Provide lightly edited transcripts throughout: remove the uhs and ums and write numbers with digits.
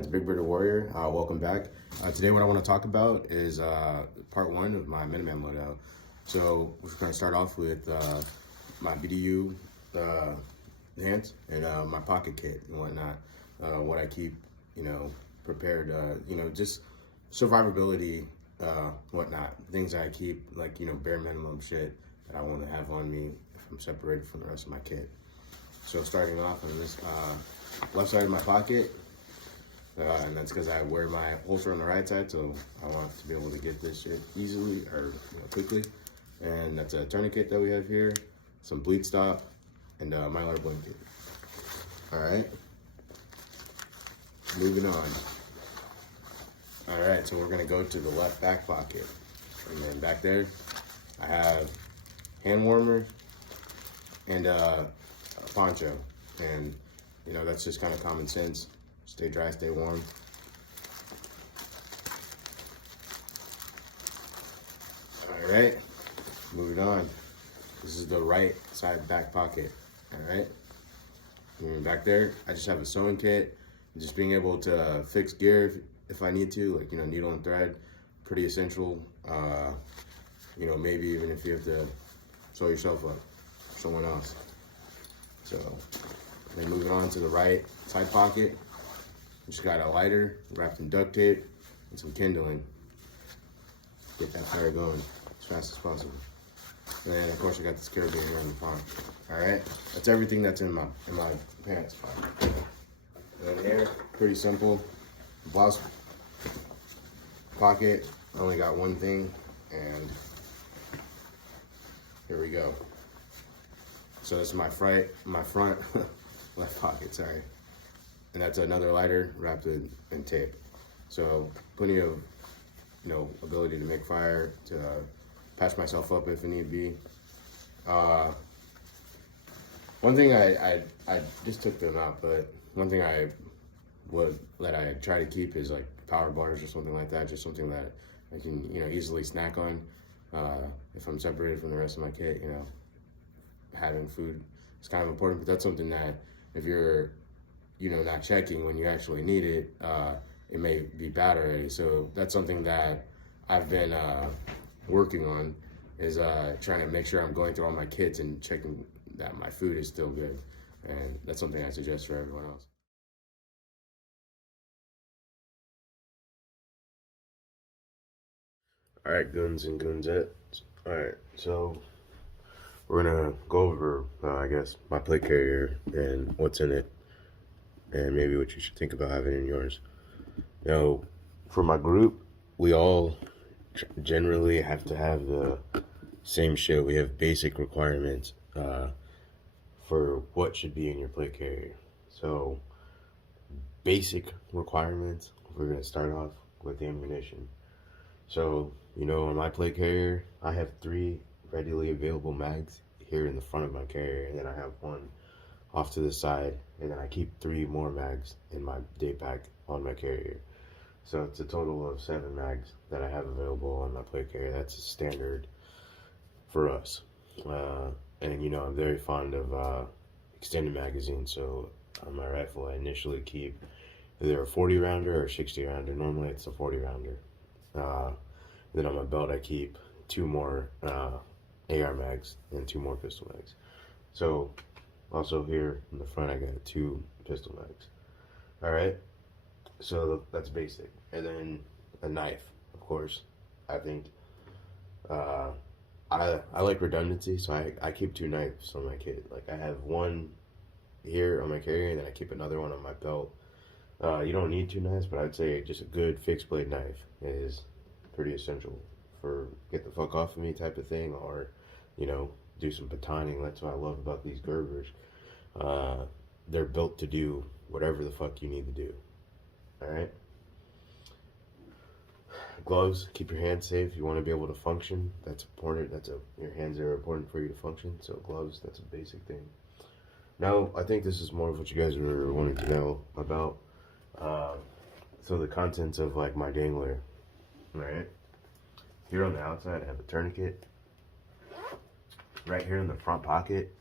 it's Big Brother Warrior. Welcome back. Today what I want to talk about is part one of my Minuteman loadout. So we're going to start off with my BDU hands and my pocket kit and whatnot. What I keep, prepared, just survivability, whatnot. Things that I keep, like, bare minimum shit that I want to have on me if I'm separated from the rest of my kit. So starting off on this left side of my pocket, and that's because I wear my holster on the right side, so I want to be able to get this shit easily or quickly. And that's a tourniquet that we have here, some bleed stop, and my letter blanket. All right, moving on. All right, so we're gonna go to the left back pocket, and then back there, I have hand warmer and a poncho, and that's just kind of common sense. Stay dry, stay warm. All right, moving on. This is the right side back pocket. All right, and back there, I just have a sewing kit. Just being able to fix gear if I need to, like needle and thread, pretty essential. Maybe even if you have to sew yourself up, someone else. So then moving on to the right side pocket, just got a lighter wrapped in duct tape and some kindling. Get that fire going as fast as possible. And then of course I got this carabiner on the front. All right, that's everything that's in my pants. And then here, pretty simple. Blouse pocket, I only got one thing, and here we go. So this is my front left pocket, sorry. And that's another lighter wrapped in tape. So plenty of, ability to make fire, to patch myself up if it need be. One thing I just took them out, but one thing I try to keep is like power bars or something like that, just something that I can, easily snack on. If I'm separated from the rest of my kit, having food is kind of important, but that's something that if you're, not checking when you actually need it, it may be bad already. So that's something that I've been working on, is trying to make sure I'm going through all my kits and checking that my food is still good. And that's something I suggest for everyone else. All right, goons and goonzettes. All right, so we're gonna go over, I guess, my plate carrier and what's in it, and maybe what you should think about having in yours. For my group, we all generally have to have the same shit. We have basic requirements for what should be in your plate carrier. So, basic requirements, we're gonna start off with the ammunition. So, on my plate carrier, I have 3 readily available mags here in the front of my carrier, and then I have 1 off to the side, and then I keep 3 more mags in my day pack on my carrier. So it's a total of 7 mags that I have available on my plate carrier. That's a standard for us. And I'm very fond of extended magazines, so on my rifle I initially keep either a 40 rounder or 60 rounder. Normally it's a 40 rounder. Then on my belt I keep 2 more AR mags and 2 more pistol mags. So also here in the front I got 2 pistol mags. All right, so that's basic. And then a knife, of course. I think I like redundancy, so I keep 2 knives on my kit. Like I have 1 here on my carrier, and then I keep another one on my belt. You don't need 2 knives, but I'd say just a good fixed blade knife is pretty essential for get the fuck off of me type of thing, or do some batoning. That's what I love about these Gerbers. They're built to do whatever the fuck you need to do. All right, gloves, keep your hands safe. You want to be able to function, that's important. Your hands are important for you to function, so gloves, that's a basic thing. Now I think this is more of what you guys were wanting to know about. So the contents of like my dangler. All right, here on the outside I have a tourniquet. Right here in the front pocket,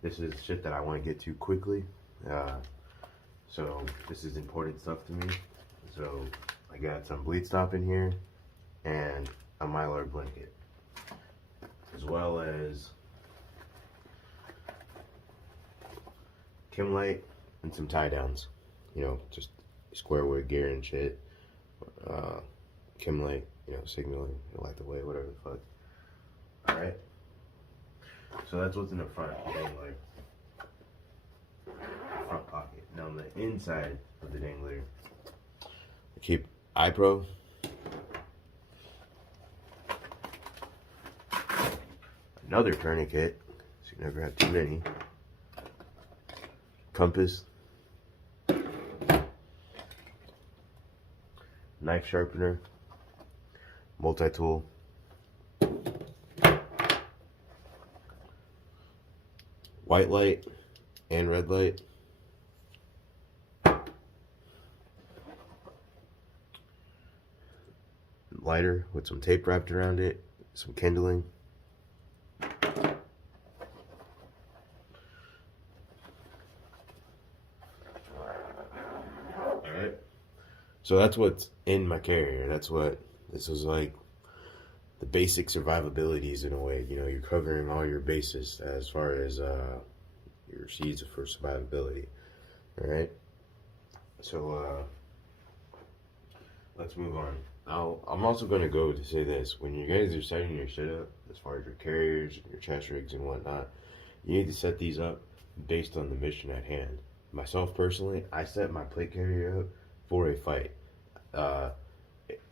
this is shit that I want to get to quickly. So this is important stuff to me. So I got some bleed stop in here and a Mylar blanket, as well as Kim light and some tie downs. You know, just square wood gear and shit. Kim light, you know, signaling, you know, light the way, whatever the fuck. Alright. So that's what's in the front, dangler. Front pocket. Now on the inside of the dangler, I keep iPro, another tourniquet, so you never have too many, compass, knife sharpener, multi-tool, white light and red light, lighter with some tape wrapped around it, some kindling, alright. So that's what's in my carrier. That's what this was like, the basic survivabilities in a way. You know, you're covering all your bases as far as your seeds for survivability. Alright? So let's move on. I'm also going to go to say this. When you guys are setting your shit up, as far as your carriers, your chest rigs and whatnot, you need to set these up based on the mission at hand. Myself personally, I set my plate carrier up for a fight.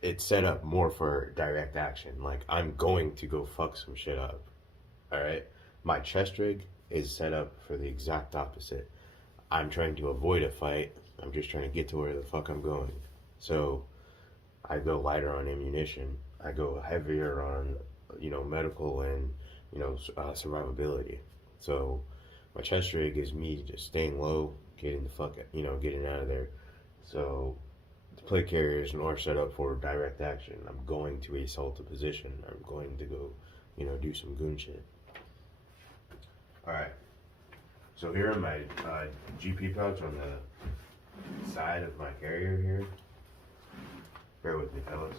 It's set up more for direct action. Like, I'm going to go fuck some shit up. Alright? My chest rig is set up for the exact opposite. I'm trying to avoid a fight. I'm just trying to get to where the fuck I'm going. So I go lighter on ammunition. I go heavier on, you know, medical and, you know, survivability. So my chest rig is me just staying low, getting the fuck, you know, getting out of there. So the plate carriers are set up for direct action. I'm going to assault a position. I'm going to go, you know, do some goon shit. Alright. So here are my GP pouch on the side of my carrier here. Bear with me, fellas.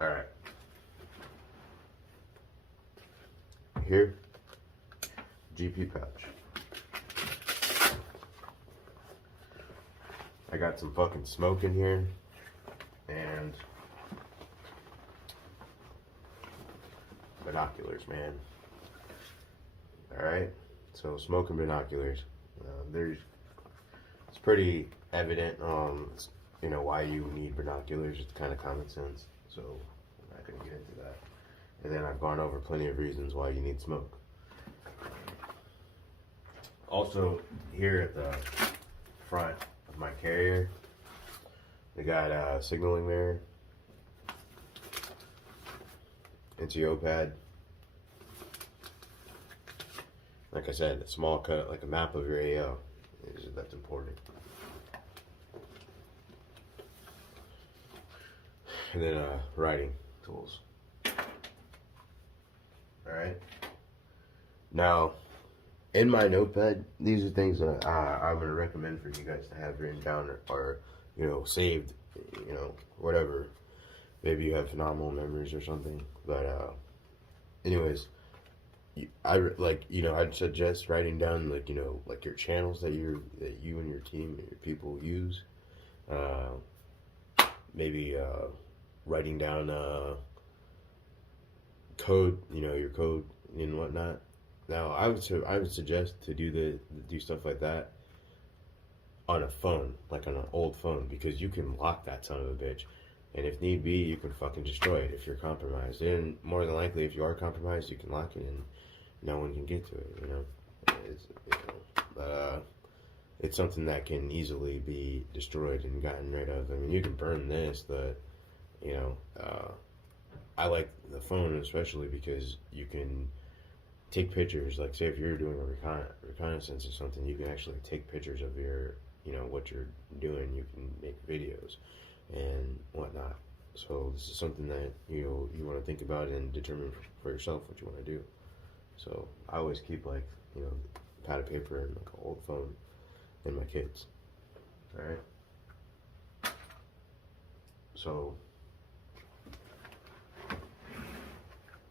Alright. Here, GP pouch. I got some fucking smoke in here, and binoculars, man. Alright, so smoke and binoculars. It's pretty evident, you know, why you need binoculars. It's kind of common sense, so I'm not going to get into that. And then I've gone over plenty of reasons why you need smoke. Also, here at the front of my carrier, we got a signaling mirror, NCO pad. Like I said, a small cut, like a map of your AO. That's important. And then writing tools. Alright. Now, in my notepad, these are things that I'm going to recommend for you guys to have written down or, you know, saved, you know, whatever. Maybe you have phenomenal memories or something. But anyways, I'd suggest writing down, like, you know, like your channels that you and your team and your people use. Maybe writing down code, you know, your code and whatnot. Now, I would suggest to do stuff like that on a phone, like on an old phone, because you can lock that son of a bitch. And if need be, you can fucking destroy it if you're compromised. And more than likely, if you are compromised, you can lock it and no one can get to it, you know. It's something that can easily be destroyed and gotten rid of. I mean, you can burn this, but, you know, I like the phone especially because you can take pictures. Like, say if you're doing a reconnaissance or something, you can actually take pictures of your, you know, what you're doing. You can make videos and whatnot. So this is something that you want to think about and determine for yourself what you want to do. So I always keep, like, you know, pad of paper and like an old phone. and my kids. All right. So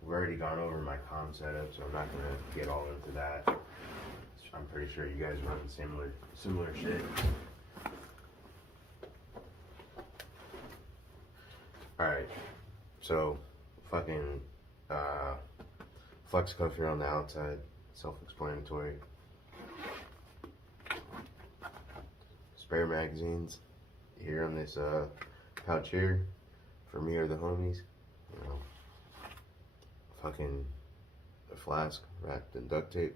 we've already gone over my comm setup, so I'm not gonna get all into that. I'm pretty sure you guys run similar shit. All right. So fucking flex cuff here on the outside, self-explanatory. Spare magazines here on this pouch here for me or the homies. You know, fucking a flask wrapped in duct tape.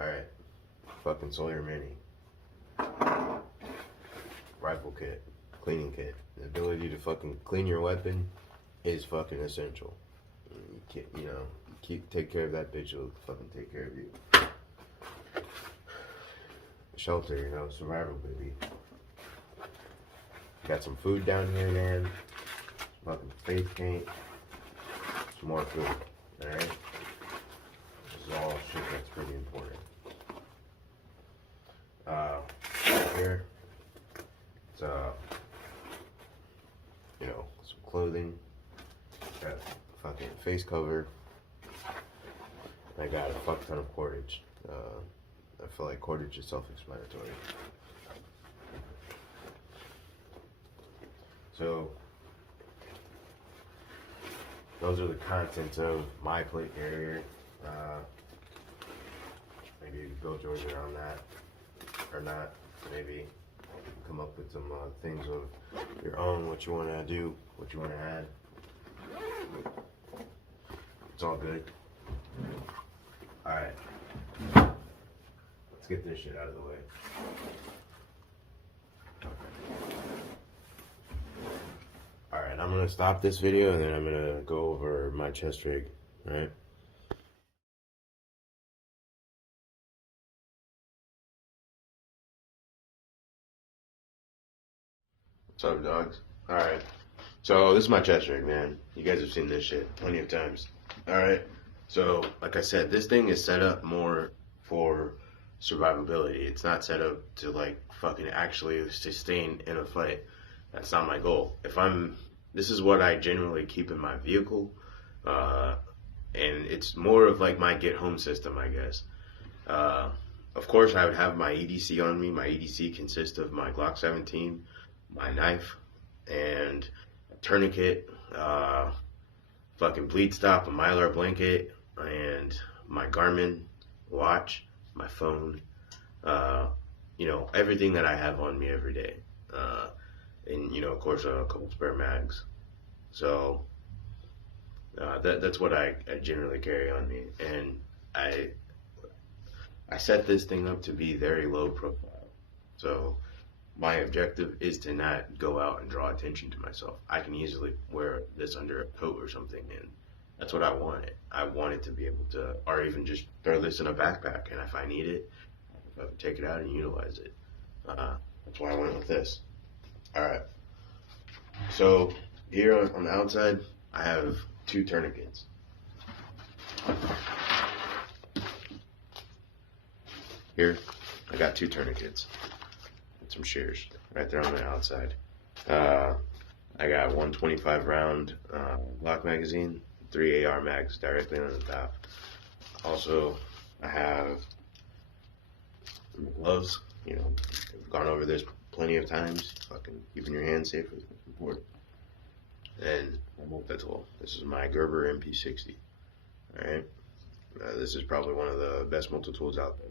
Alright, fucking Sawyer Mini. Rifle kit, cleaning kit. The ability to fucking clean your weapon is fucking essential. You can't, you know, take care of that bitch, it'll fucking take care of you. Shelter, you know, survival baby. Got some food down here, man. Fucking face paint. Some more food, alright? This is all shit that's pretty important. Here, it's you know, some clothing. Got a fucking face cover. I got a fuck ton of cordage. I feel like cordage is self-explanatory. So those are the contents of my plate carrier. Maybe you can build yours around that, or not. Maybe you can come up with some things of your own, what you want to do, what you want to add. It's all good. Alright. Let's get this shit out of the way. Alright, I'm going to stop this video and then I'm going to go over my chest rig. Alright? What's up, dogs? Alright. So, this is my chest rig, man. You guys have seen this shit plenty of times. Alright. So, like I said, this thing is set up more for survivability. It's not set up to, like, fucking actually sustain in a fight. That's not my goal. This is what I generally keep in my vehicle. And it's more of like my get home system, I guess. Of course, I would have my EDC on me. My EDC consists of my Glock 17, my knife, and a tourniquet, fucking bleed stop, a Mylar blanket, and my Garmin watch, my phone, you know, everything that I have on me every day. And, you know, of course, a couple spare mags. So, that's what I generally carry on me. And I set this thing up to be very low profile. So, my objective is to not go out and draw attention to myself. I can easily wear this under a coat or something, and that's what I wanted. I wanted to be able to, or even just throw this in a backpack, and if I need it, I can take it out and utilize it. That's why I went with this. Alright, so here on the outside, I have 2 tourniquets. Here, I got 2 tourniquets and some shears right there on the outside. I got 125 round Glock magazine, 3 AR mags directly on the top. Also, I have gloves. You know, I've gone over this plenty of times. Fucking keeping your hands safe is important. And my multi-tool. This is my Gerber MP60. Alright? This is probably one of the best multi-tools out there.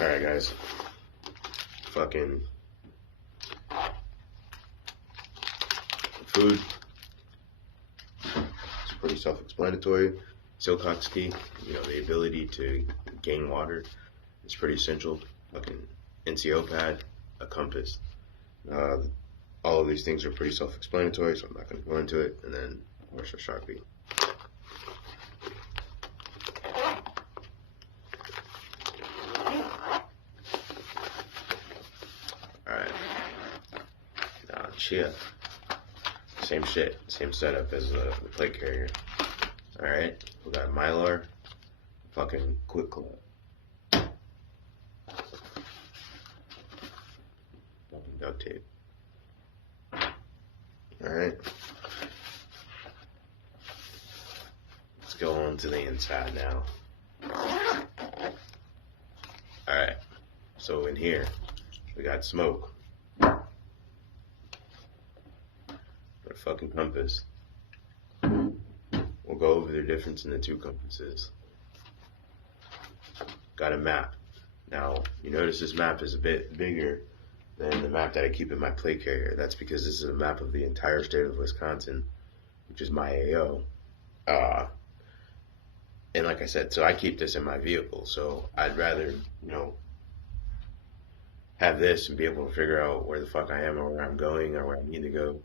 Alright, guys. Fucking food. It's pretty self-explanatory. Silcox key, you know, the ability to gain water is pretty essential. Fucking NCO pad, a compass. All of these things are pretty self-explanatory, so I'm not going to go into it. And then, of course, a Sharpie. Chia. Same shit, same setup as the plate carrier. Alright, we got Mylar, fucking Quick Club. Fucking duct tape. Alright. Let's go on to the inside now. Alright, so in here, we got smoke. Got a fucking compass. We'll go over the difference in the two compasses. Got a map. Now, you notice this map is a bit bigger than the map that I keep in my plate carrier. That's because this is a map of the entire state of Wisconsin, which is my AO. And like I said, so I keep this in my vehicle. So I'd rather, have this and be able to figure out where the fuck I am or where I'm going or where I need to go.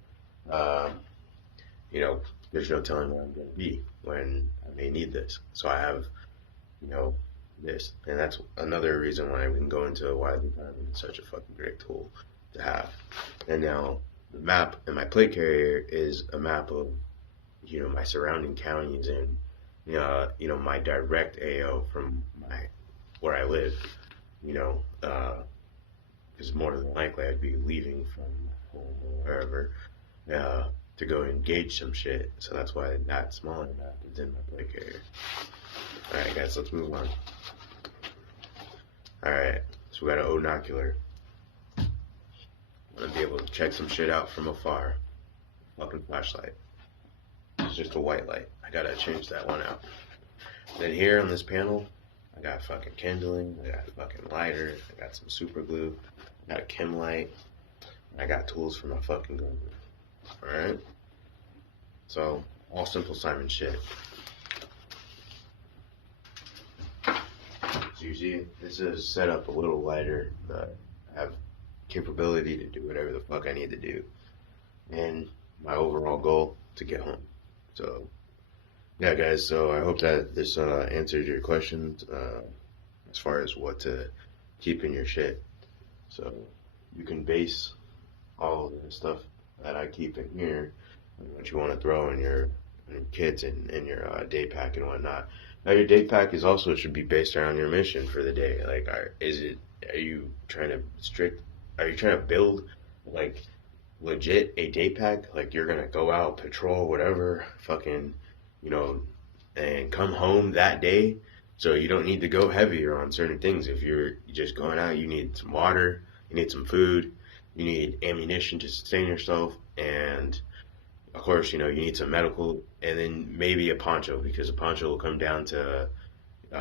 There's no telling where I'm going to be when I may need this. So I have, this. And that's another reason why we can go into why the environment is such a fucking great tool to have. And now the map in my plate carrier is a map of, my surrounding counties and, my direct AO from where I live, because more than likely I'd be leaving from home or wherever to go engage some shit. So that's why that smaller map is in my plate carrier. Alright guys, let's move on. Alright, so we got an binocular. I'm gonna be able to check some shit out from afar. Fucking flashlight. It's just a white light. I gotta change that one out. Then here on this panel, I got fucking kindling, I got a fucking lighter, I got some super glue, I got a chem light, I got tools for my fucking gun. Alright? So, all Simple Simon shit. So you see, this is set up a little lighter, but I have capability to do whatever the fuck I need to do. And my overall goal, to get home. So, yeah guys, so I hope that this answered your questions as far as what to keep in your shit. So you can base all the stuff that I keep in here on what you want to throw in your kits and in your day pack and whatnot. Now your day pack should be based around your mission for the day. Like, are you trying to build like legit a day pack? Like you're gonna go out, patrol, whatever, fucking, and come home that day. So you don't need to go heavier on certain things. If you're just going out, you need some water, you need some food, you need ammunition to sustain yourself, and of course, you need some medical, and then maybe a poncho, because a poncho will come down to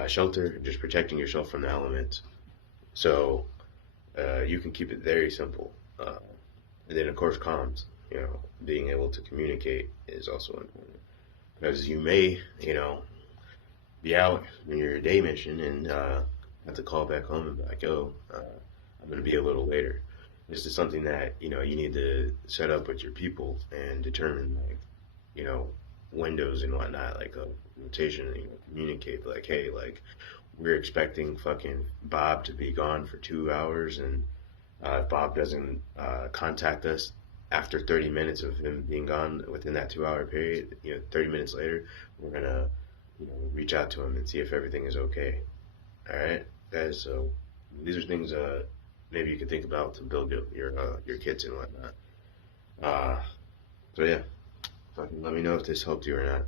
shelter, just protecting yourself from the elements. So you can keep it very simple. And then of course comms, being able to communicate is also important. Because you may, be out in your day mission and have to call back home and be like, I'm going to be a little later. This is something that, you need to set up with your people and determine, windows and whatnot, like a rotation, communicate, like, hey, like, we're expecting fucking Bob to be gone for 2 hours, and if Bob doesn't contact us after 30 minutes of him being gone within that 2 hour period, 30 minutes later, we're gonna, reach out to him and see if everything is okay. All right, guys. So these are things maybe you could think about to build your kits and whatnot. So yeah, fucking let me know if this helped you or not.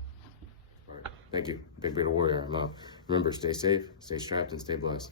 All right. Thank you. Big Warrior. I'm out. Remember, stay safe, stay strapped, and stay blessed.